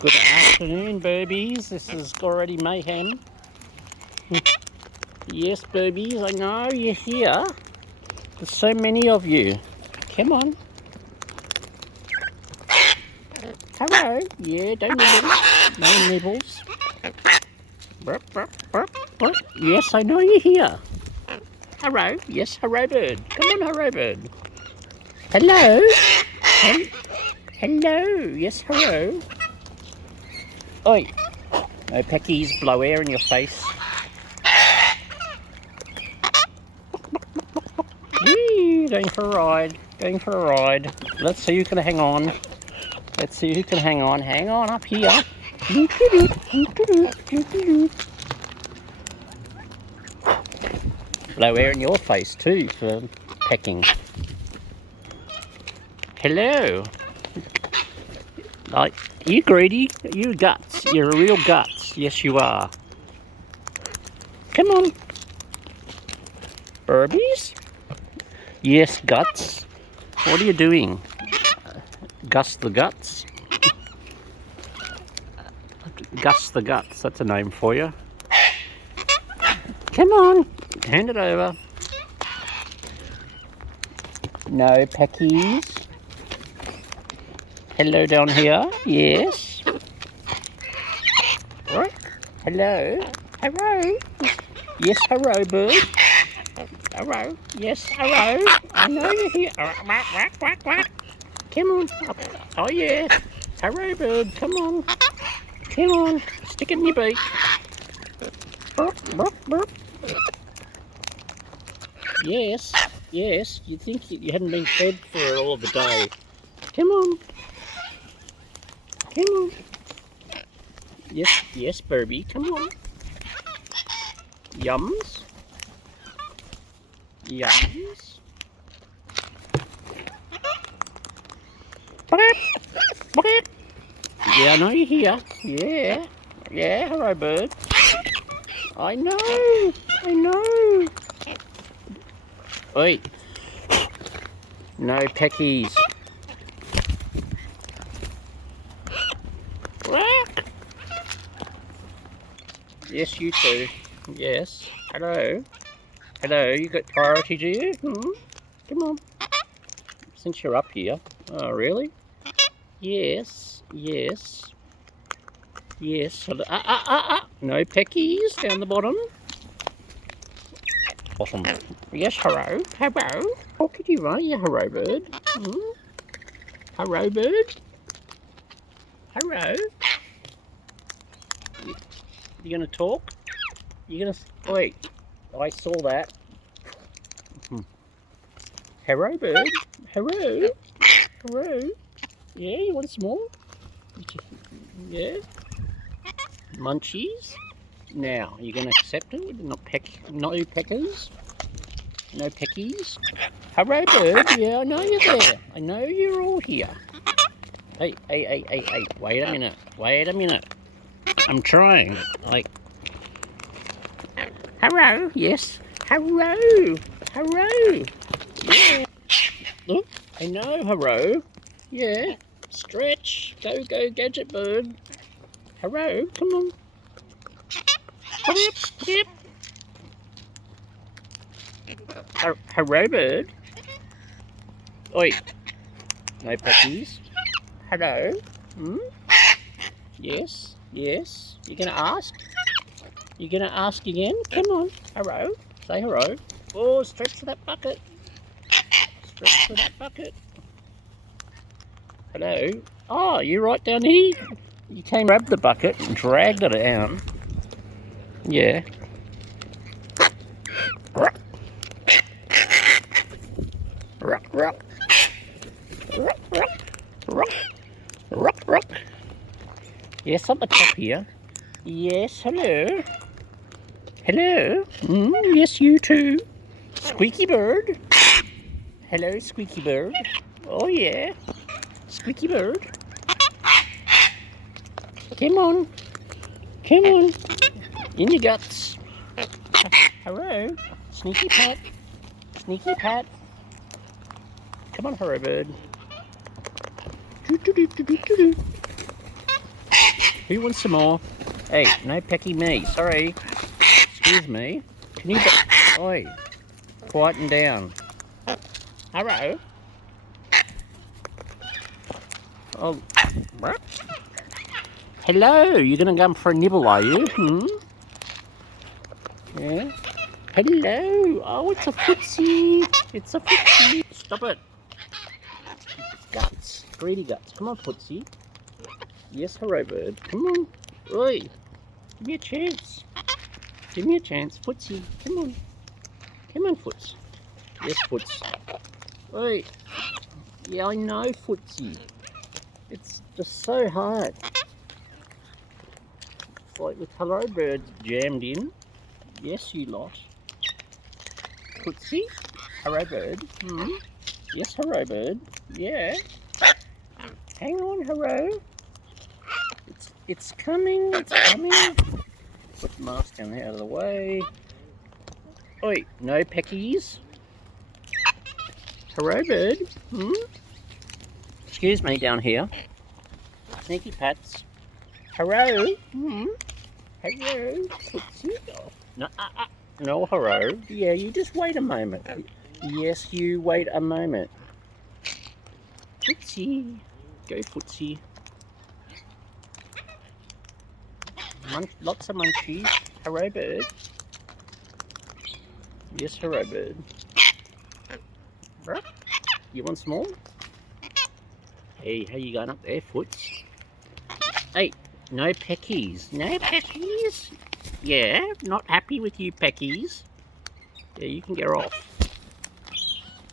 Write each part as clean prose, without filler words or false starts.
Good afternoon, boobies. This is already mayhem. Yes, boobies, I know you're here. There's so many of you. Come on. Hello. Yeah, don't nibble. No nibbles. Burp, burp, burp, burp. Yes, I know you're here. Hello. Yes, hello, bird. Come on, hello, bird. Hello. Hello. Yes, hello. Oi. No peckies, blow air in your face. Whee, going for a ride. Going for a ride. Let's see who can hang on. Let's see who can hang on. Hang on up here. Blow air in your face too for pecking. Hello. Like, you greedy? You guts. You're a real guts. Yes, you are. Come on. Burbies? Yes, guts. What are you doing? Gus the Guts? Gus the Guts, that's a name for you. Come on, hand it over. No peckies. Hello down here, yes. Right. Hello. Hello. Yes, hello, bird. Hello. Yes, hello. I know you're here. Come on. Oh, yeah. Hello, bird. Come on. Come on. Stick it in your beak. Burp, burp, burp. Yes. Yes. You think you hadn't been fed for all of the day. Come on. Come on. Yes, yes, Burby. Come on. Yums. Yums. Yeah, I know you're here. Yeah. Yeah, hello, bird. I know. I know. Oi. No peckies. Yes, you too. Yes. Hello. Hello, you got priority, do you? Come on. Since you're up here. Oh, really? Yes. Yes. Yes. No peckies down the bottom. Bottom. Yes, hello. Hello. What could you run, you hello bird? Hello, bird. Hello. You gonna talk? You gonna wait? I saw that. Hello, bird. Hello. Hello. Yeah, you want some more? Yeah. Munchies. Now, you're gonna accept it? No peckers. No peckies. Hello, bird. Yeah, I know you're there. I know you're all here. Hey. Wait a minute. Wait a minute. I'm trying. Like. Hello. Yes. Hello. Hello. Yeah. Look. I know. Hello. Yeah. Stretch. Go, gadget bird. Hello. Come on. Yep. Hello, bird. Oi. No puppies. Hello. Yes. Yes. You gonna ask? You gonna ask again? Come on. Hello. Say hello. Oh, stretch for that bucket. Stretch for that bucket. Hello. Oh, you're right down here. You came, grabbed the bucket and dragged it down. Yeah. Rock. Rock, rock. Rock, rock. Rock. Rock, rock. Yes, on the top here. Yes, hello. Hello. Yes, you too. Squeaky bird. Hello, squeaky bird. Oh, yeah. Squeaky bird. Come on. Come on. In your guts. Hello. Sneaky pat. Sneaky pat. Come on, hello bird. Who wants some more? Hey, no pecky me. Sorry. Excuse me. Can you... Oi. Quieten down. Hello. Oh. What? Hello. You're going to come for a nibble, are you? Hmm? Yeah. Hello. Oh, it's a footsie. It's a footsie. Stop it. Guts. Greedy guts. Come on, footsie. Yes, hello, bird. Come on. Oi. Give me a chance. Give me a chance. Footsie. Come on. Come on, Foots. Yes, Foots. Oi. Yeah, I know, Footsie. It's just so hard. It's like with hello birds jammed in. Yes, you lot. Footsie. Hello bird. Hmm. Yes, hello bird. Yeah. Hang on, hello. It's coming. It's coming. Put the mask down out of the way. Oi, no peckies. Hello bird. Hmm. Excuse me down here. Sneaky pats. Hello. Hmm. Hello. Footsie. Oh. No, no, hello. Yeah, you just wait a moment. Yes, you wait a moment. Footsie. Go, Footsie. Lots of munchies. Hello, bird. Yes, hello, bird. You want some more? Hey, how you going up there, Foots? Hey, no peckies. No peckies? Yeah, not happy with you peckies. Yeah, you can get off.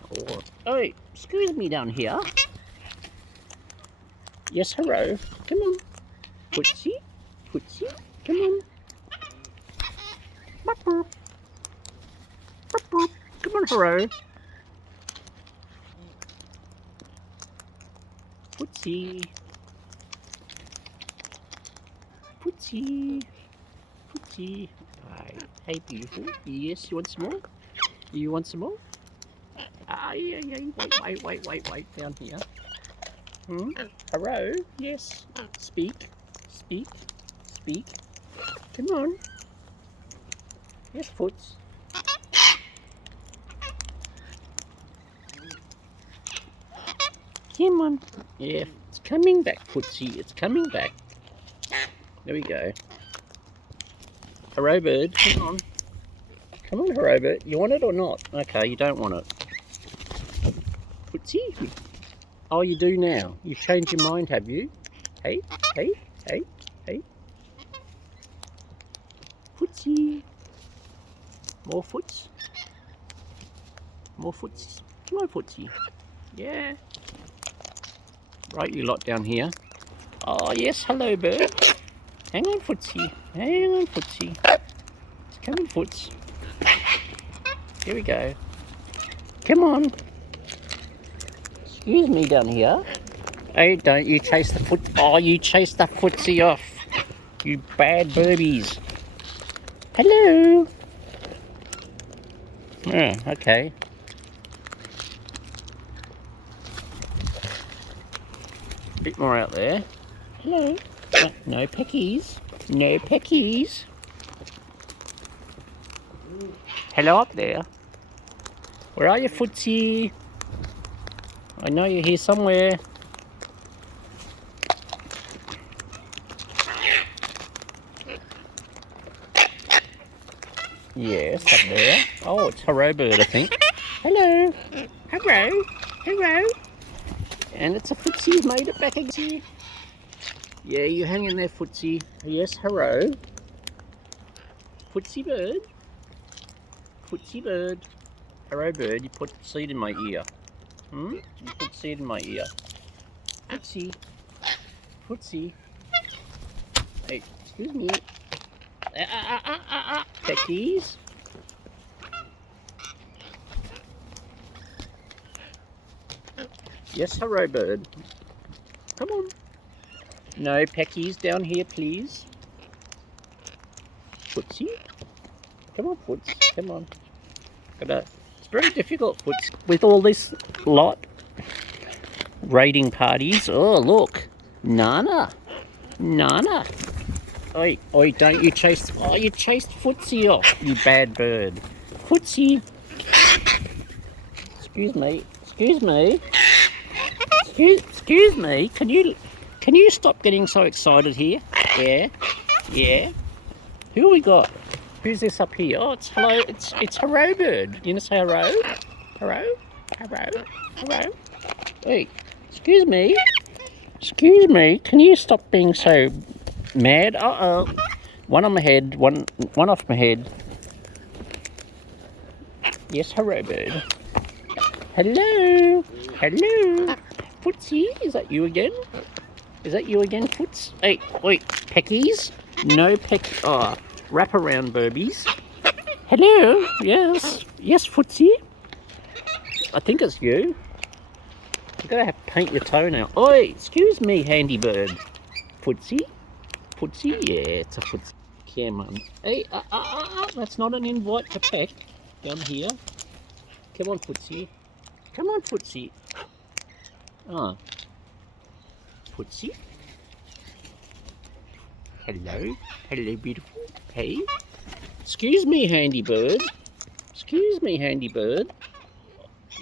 Or, oh, excuse me down here. Yes, hello. Come on. Footsie. Footsie. Come on. Burp, burp. Burp, burp. Come on, hello. Footsie. Footsie. Footsie. Hi. Hey, beautiful. Yes, you want some more? You want some more? Yeah. Wait. Down here. Hmm? Hello? Yes. Speak. Speak. Speak. Come on. Yes, Foots. Come on. Yeah, it's coming back, Footsie. It's coming back. There we go. Hello, bird. Come on. Come on, hello, bird. You want it or not? Okay, you don't want it. Footsie? Oh, you do now. You've changed your mind, have you? Hey. Footsie. More foots. More foots. Come on, Footsie. Yeah. Right, you lot down here. Oh, yes, hello, bird. Hang on, Footsie. Hang on, Footsie. It's coming, Foots. Here we go. Come on. Excuse me down here. Hey, don't you chase the foot. Oh, you chase the Footsie off. You bad boobies. Hello. Yeah, okay. Bit more out there. Hello. No peckies. No peckies. Hello up there. Where are you, Footsie? I know you're here somewhere. Yes, up there. Oh, it's hello bird, I think. Hello. Hello. Hello. And it's a Footsie who's made it back again. Yeah, you hang in there, Footsie. Yes, hello. Footsie bird. Footsie bird. Hello bird, you put seed in my ear. Hmm? You put seed in my ear. Footsie. Footsie. Hey, excuse me. Peckies. Yes, hello bird. Come on. No peckies down here, please. Footsie. Come on, Foots. Come on. It's very difficult, Foots, with all this lot. Raiding parties. Oh, look. Nana. Nana. Oi, oi, don't you chase... Oh, you chased Footsie off, you bad bird. Footsie. Excuse me. Excuse me. Excuse me. Can you stop getting so excited here? Yeah. Yeah. Who we got? Who's this up here? Oh, it's hello. It's Hello Bird. You gonna say hello? Hello? Hello? Hello? Wait. Excuse me. Excuse me. Can you stop being so mad? Uh-oh. One on my head. One off my head. Yes, Hello Bird. Hello. Hello. Footsie, is that you again? Is that you again, Foots? Hey, wait, peckies? No peck. Oh, wrap around burbies. Hello. Yes. Yes, Footsie. I think it's you. You're gonna have to paint your toe now. Oi, excuse me, handy bird. Footsie? Footsie? Yeah, it's a Footsie. Come on. Hey, that's not an invite to peck down here. Come on, Footsie. Come on, Footsie. Ah. Footsie? Hello? Hello, beautiful. Hey? Excuse me, handy bird. Excuse me, handy bird.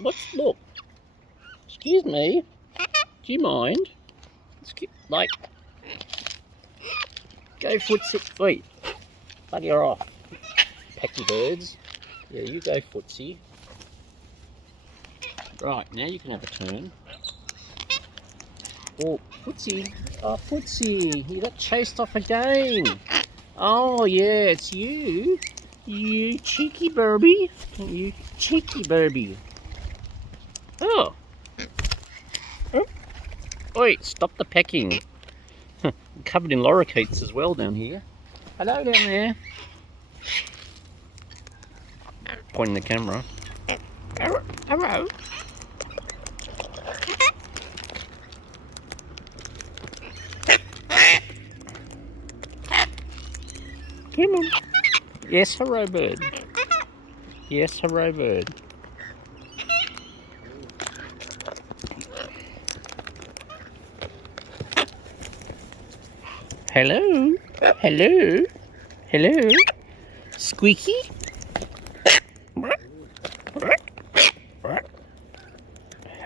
Look. Excuse me. Do you mind? Like, go Footsie. Wait. Bugger off. Pecky birds. Yeah, you go Footsie. Right, now you can have a turn. Oh, Footsie. Oh, Footsie. You got chased off again. Oh, yeah, it's you. You cheeky burby. You cheeky burby. Oh. Oh. Oi, stop the pecking. Covered in lorikeets as well down here. Hello down there. Pointing the camera. Hello. Come on. Yes, Hello Bird. Yes, Hello Bird. Hello. Hello. Hello. Squeaky.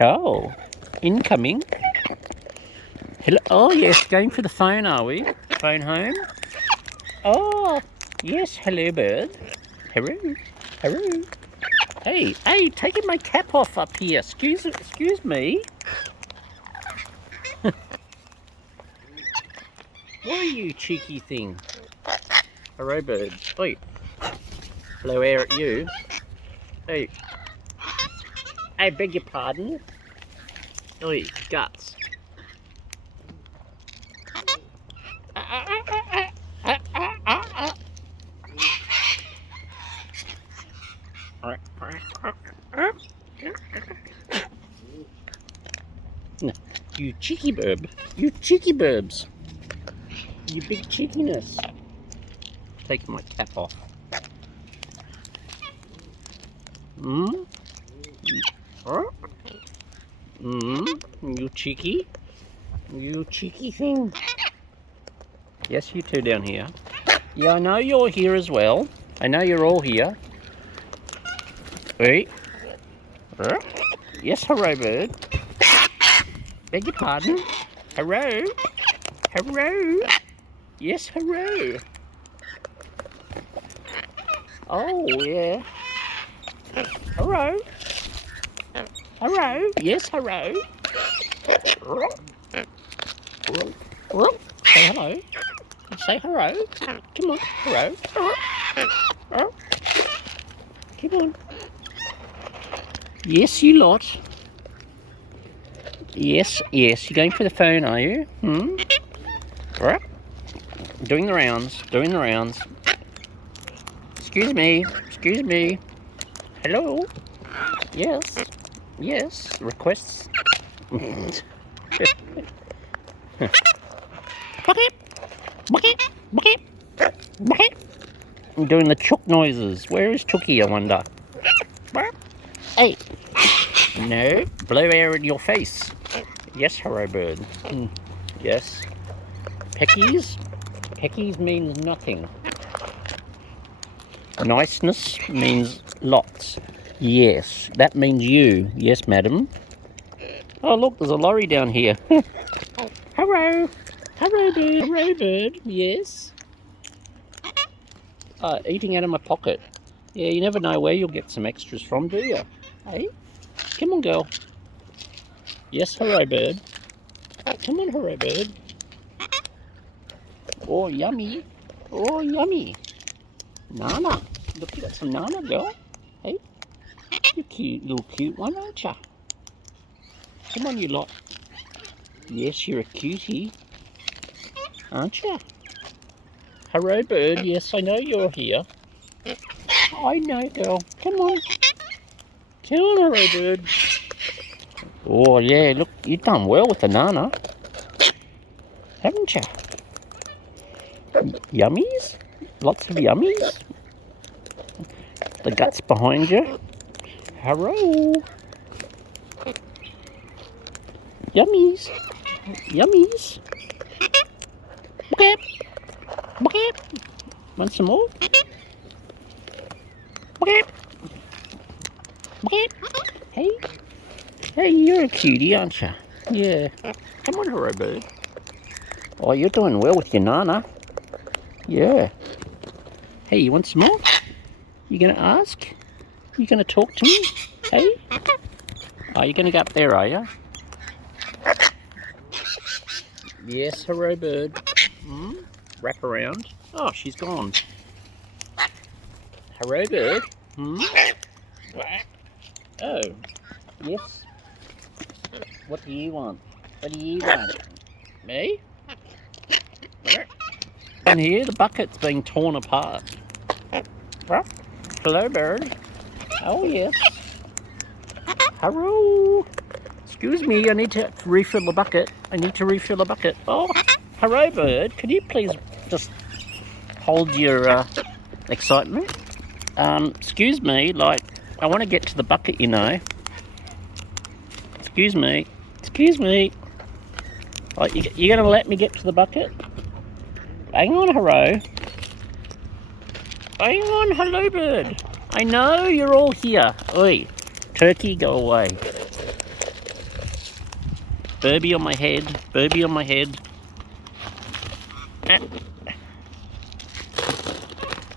Oh, incoming. Hello. Oh, yes, going for the phone, are we? Phone home? Oh, yes, Hello Bird. Hello. Hello. Hey, taking my cap off up here. Excuse me. What are you, cheeky thing? Hello Bird. Oi. Blow air at you. Hey. I beg your pardon. Oi, guts. You cheeky burb. You cheeky burbs. You big cheekiness. Taking my cap off. You cheeky. You cheeky thing. Yes, you two down here. Yeah, I know you're here as well. I know you're all here. Wait. Yes, Hello Bird. Beg your pardon. Hello. Hello. Yes, hello. Oh, yeah. Hello. Hello. Yes, hello. Say hello. Say hello. Come on. Hello. Come on. Yes, you lot. Yes. You're going for the phone, are you? Doing the rounds. Excuse me. Hello. Yes. Requests. I'm doing the chook noises. Where is Chooky, I wonder? Hey. No. Blow air in your face. Yes, Hello Bird. Yes. Peckies? Peckies means nothing. Niceness means lots. Yes, that means you. Yes, madam. Oh, look, there's a lorry down here. Hello. Hello, bird. Hello, bird. Yes. Eating out of my pocket. Yeah, you never know where you'll get some extras from, do you? Hey? Come on, girl. Yes, hello, bird. Come on, hello, bird. Oh, yummy. Oh, yummy. Nana. Look, you got some Nana, girl. Hey? You're cute, little cute one, aren't you? Come on, you lot. Yes, you're a cutie. Aren't you? Hello, bird. Yes, I know you're here. I know, girl. Come on. Come on, hello, bird. Oh, yeah, look, you've done well with the Nana. Haven't you? Yummies? Lots of yummies? The guts behind you. Hello. Yummies. Yummies. Boop. Boop. Want some more? Boop. Boop. Hey. Hey, you're a cutie, aren't you? Yeah. Come on, hello, bird. Oh, you're doing well with your Nana. Yeah. Hey, you want some more? You gonna ask? You gonna talk to me? Hey? Oh, you're gonna go up there, are you? Yes, hello, bird. Wrap around. Oh, she's gone. Hello, bird. Oh, yes. What do you want? What do you want? Me? Down here, the bucket's being torn apart. Hello, bird. Oh, yes. Hello. Excuse me, I need to refill the bucket. I need to refill the bucket. Oh, hello, bird. Could you please just hold your excitement? Excuse me, like, I want to get to the bucket, you know. Excuse me. Excuse me. Like, you're going to let me get to the bucket? Hang on, hello. Hang on, hello, bird. I know you're all here. Oi, turkey, go away. Burby on my head. Burby on my head.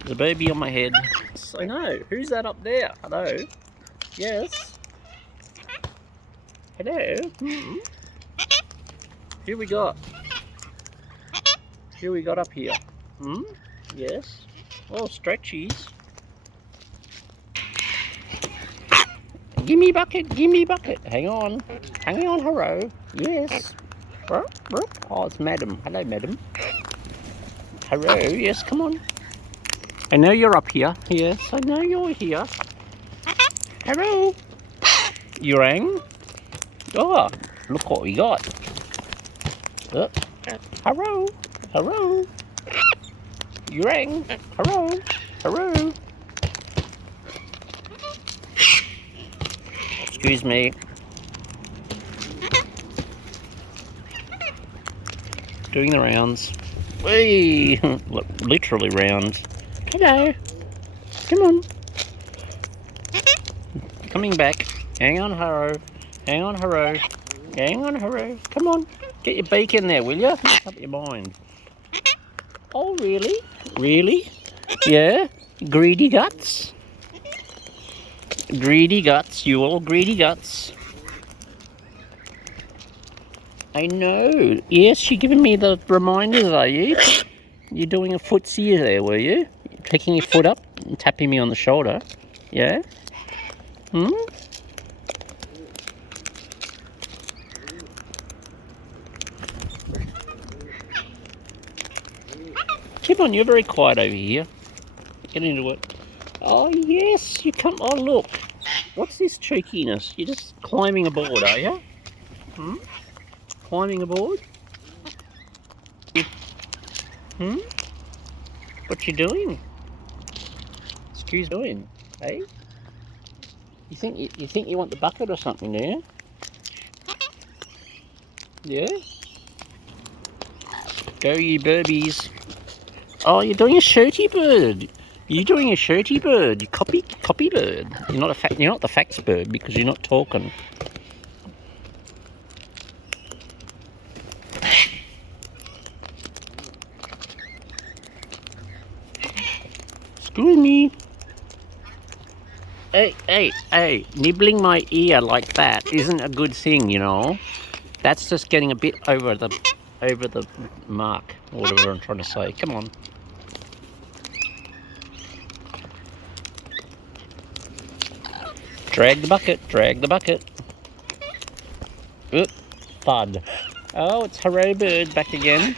The baby on my head. I know. Who's that up there? Hello. Yes. Hello. Who we got? Who we got up here? Yes. Oh, stretchies. Gimme bucket. Gimme bucket. Hang on. Hang on, hello. Yes. Oh, it's madam. Hello, madam. Hello. Yes, come on. I know you're up here. Yes, I know you're here. Hello. You rang? Oh, look what we got. Hello. Hello. You rang. Hello. Hello. Excuse me. Doing the rounds. Hey, literally rounds. Hello. Come on. Coming back. Hang on, hello. Hang on, hello. Hang on, hello. Come on. Get your beak in there, will you? Make up your mind. Oh, really? Really? Yeah? Greedy guts? Greedy guts. You all greedy guts. I know. Yes, you're giving me the reminders, are you? You're doing a footsie there, were you? Picking your foot up and tapping me on the shoulder. Yeah? Come on, you're very quiet over here. Get into it. Oh, yes, you come. Oh, look. What's this cheekiness? You're just climbing aboard, are you? Climbing aboard? What you doing? Excuse me. Hey? You think you want the bucket or something, do you? Yeah? Go, you burbies. Oh, you're doing a shirty bird. You're doing a shirty bird. You copy bird. You're not the facts bird because you're not talking. Excuse me. Hey, nibbling my ear like that isn't a good thing, you know. That's just getting a bit over the mark, or whatever I'm trying to say. Come on. Drag the bucket, drag the bucket. Oop, thud. Oh, it's Hurro Bird back again.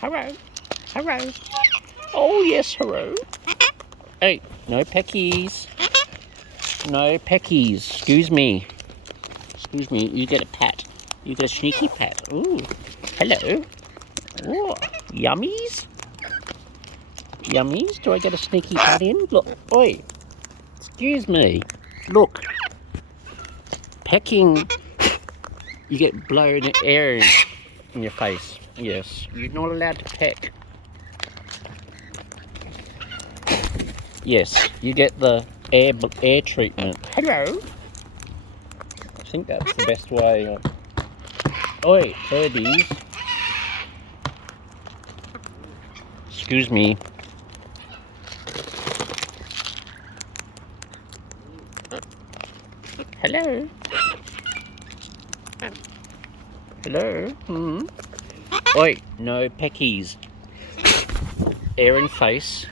Hurro, Hurro. Oh yes, Hurro. Hey, no peckies. No peckies. Excuse me. Excuse me, you get a pat. You get a sneaky pat. Ooh, hello. Oh, yummies. Yummies. Do I get a sneaky pat in? Look, oi. Excuse me. Look. Pecking. You get blown air in your face. Yes, you're not allowed to peck. Yes, you get the air treatment. Hello. I think that's the best way. Oi, birdies. Excuse me. Hello. Hello. Oi, no peckies. Air in face.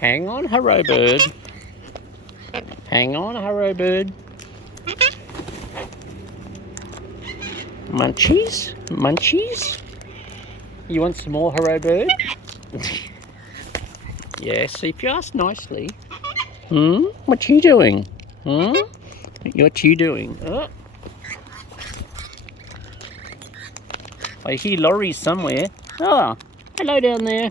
Hang on, Hurro Bird. Hang on, Hurro Bird. Munchies? Munchies? You want some more, Hurro Bird? Yes, if you ask nicely. What you doing? What you doing? Oh. I hear lorries somewhere. Oh, hello down there.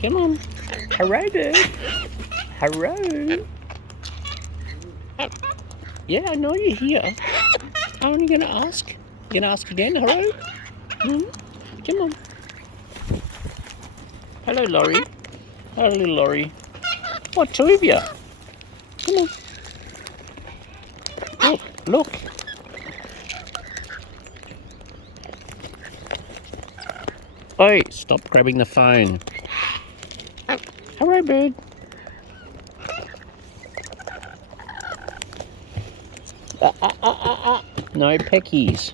Come on. Hurro, Bird. Hurro. Yeah, I know you're here. Aren't you going to ask? You going to ask again, Hurro? Come on. Hello, Laurie. Hello, little Laurie. What, two of you? Come on. Look, look. Oi, stop grabbing the phone. Hurro, Bird. No peckies.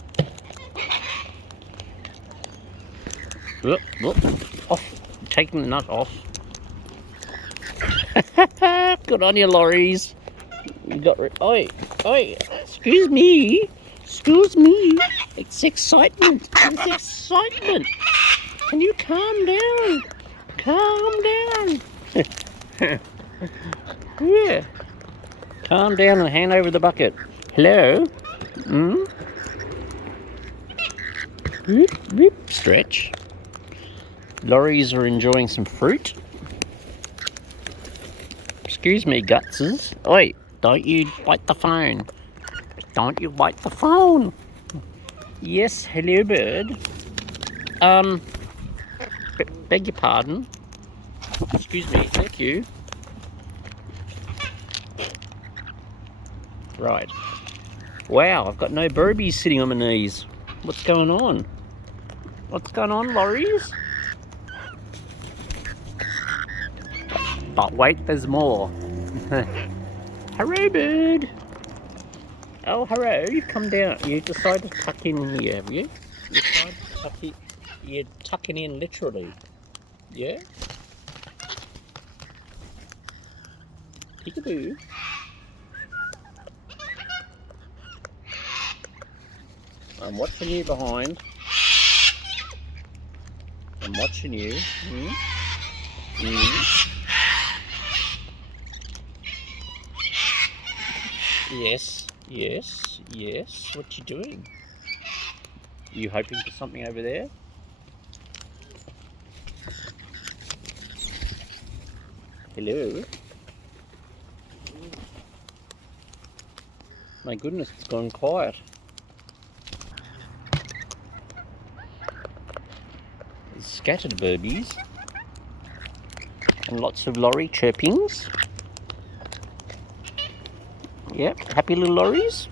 Look, off. Taking the nut off. Good on you, lorries. You got oi. Excuse me. Excuse me. It's excitement. It's excitement. Can you calm down? Calm down. Yeah. Calm down and hand over the bucket. Hello? Stretch. Lorries are enjoying some fruit. Excuse me, gutses. Oi, don't you bite the phone. Don't you bite the phone. Yes, hello, Bird. Beg your pardon. Excuse me, thank you. Right. Wow, I've got no burbies sitting on my knees. What's going on? What's going on, lorries? But wait, there's more. Hurro, Bird. Oh, Hurro, you've come down. You decided to tuck in here, have you? You decided to tuck in. You're tucking in literally. Yeah? Peekaboo. I'm watching you behind. I'm watching you. Yes. What you doing? You hoping for something over there? Hello. My goodness, it's gone quiet. There's scattered birdies. And lots of lorry chirpings. Yep, happy little lorries.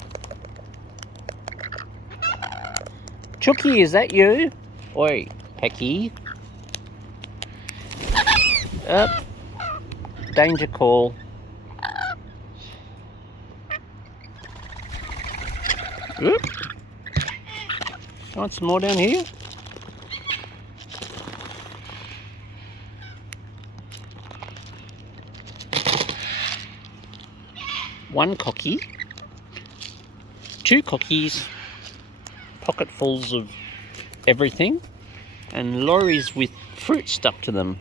Chooky, is that you? Oi, Pecky. Up. Danger call. Oop. Want some more down here? One cocky. Two cockies. Pocketfuls of everything. And lorries with fruit stuck to them.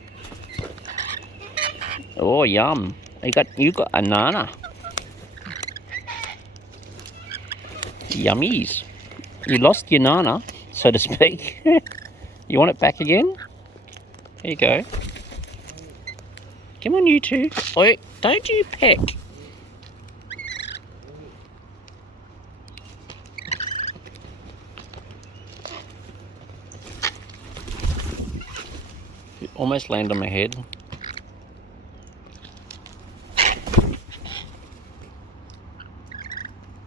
Oh, yum. You got a nana. Yummies. You lost your nana, so to speak. You want it back again? Here you go. Come on, you two. Oi, don't you peck. You almost land on my head.